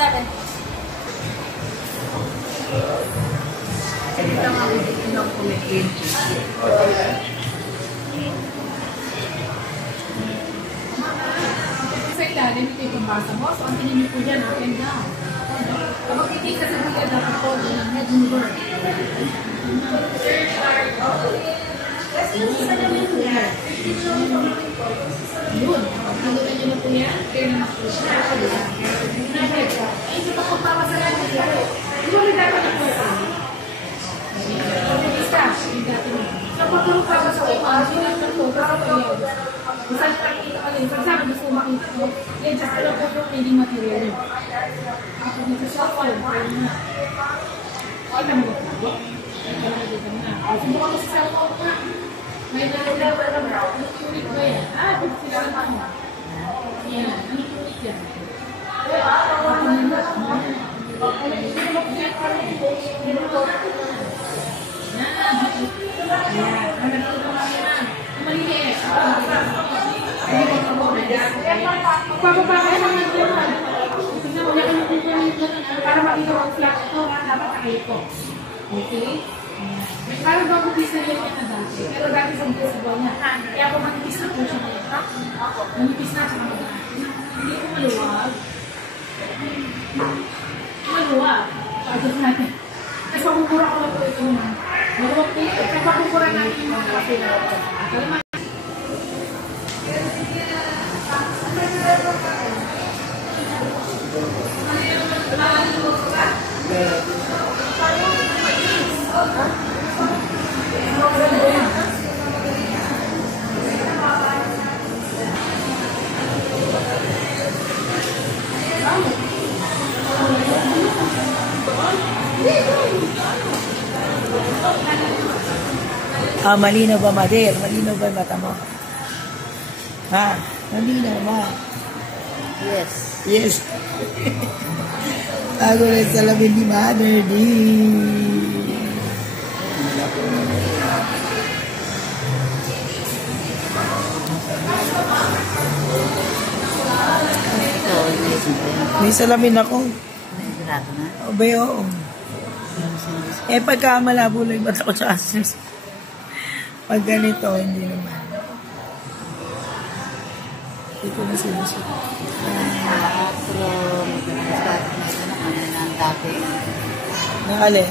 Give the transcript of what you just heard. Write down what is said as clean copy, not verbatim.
7. Ito nga ako dito ng kumikin. Sa ilalim, ito yung pambasa mo. So, ang tingin niyo po dyan, up and down. Kapag titig ka sa buya, dapat po ng head mover. Yun. Pagkagutan nyo na po yan, clear na po siya. Ay, ito pa kung tawa sa lahat. Di ba may dapat na po ito? Isa, yung dati mo. So, pagkagutan ka sa upan, sinasal po, para po yun. Masal nakikita ka rin. Pag sabi, gusto makita ko, yan, just pala po yung reading material. Ako dito sa cellphone, kaya na. Kita mo ba? Subukan mo sa cellphone ko. May nalalaw na lang. Anong unit ba yan? Sila na mo. Yan. Anong unit yan? Ako nila. Yan. Maliliit. Pagpapakaya naman dyan. Tignan mo, yakin yung para makita ang flat ito, dapat nakalit ko. Okay? Parang bagupis na yan na dati. Pero dati sa invisible niya. Kaya ako manipis na po siya ngayon. Manipis na siya ngayon. Hindi ko maluwag. Maluwag. Pagod natin. Tapos makukura ko lang po ito naman. Maluwag po ito. Tapos makukura natin yung mga kape na ito. Salamat. Malinaw ba, Mader? Malinaw ba yung mata mo? Ha? Malinaw ba? Yes. Yes. Bago rin sa lamin ni Mother D. May salamin ako. O ba yun? Pagka malabo lang yung mata ko sa asus. Pag ganito, hindi naman. Hindi ko na sinusunod. Nakalin?